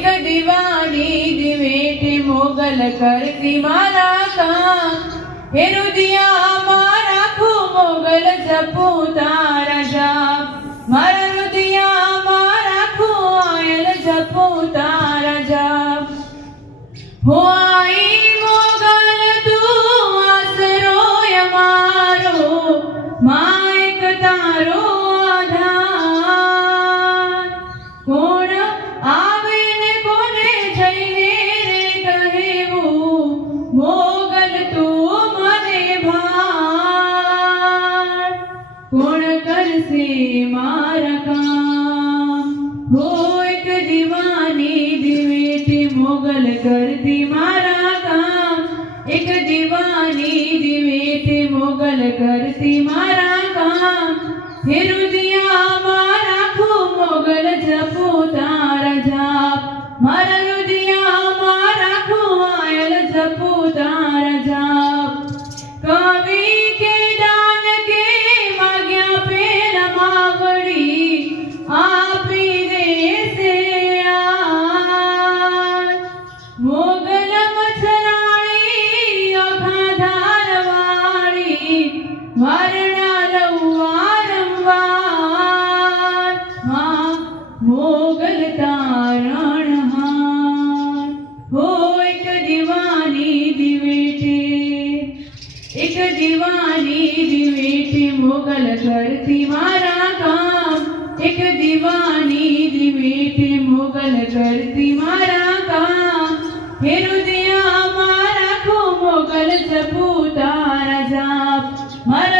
एक दीवानी दिवेटे मोगल करती मारा काम हे रुदिया मारा खू मोगल जपू तारा जाप मारा रुदिया मारा खू आयल जपू तारा जाप हो आई मोगल तू आसरो यमारो मायक तारो आधार कोण आवे ने कोने जईने रे कहेवू मोगल तू मने भार कोण करसे मारा काम हो एक दीवानी दिवेटी मोगल करती मारा काम एक दीवानी दिवेटी मोगल करती मारा काम हे रुदिया मारा खू मोगल जपू तारा जाप मारा रुदिया मारा खू आयल जपू तारा जाप कवि के दान के माग्या पेला मावड़ी आपी दे से आज मोगल मछराणी अघाधार वाणी वारणा वारंवार हाँ मोगल तारणहार हो एक दीवानी दिवेटे मोगल करती मारा काम एक दीवानी दिवेटे मोगल करती मारा काम हे रुदिया मारा खू मोगल जपू तारा जाप मारा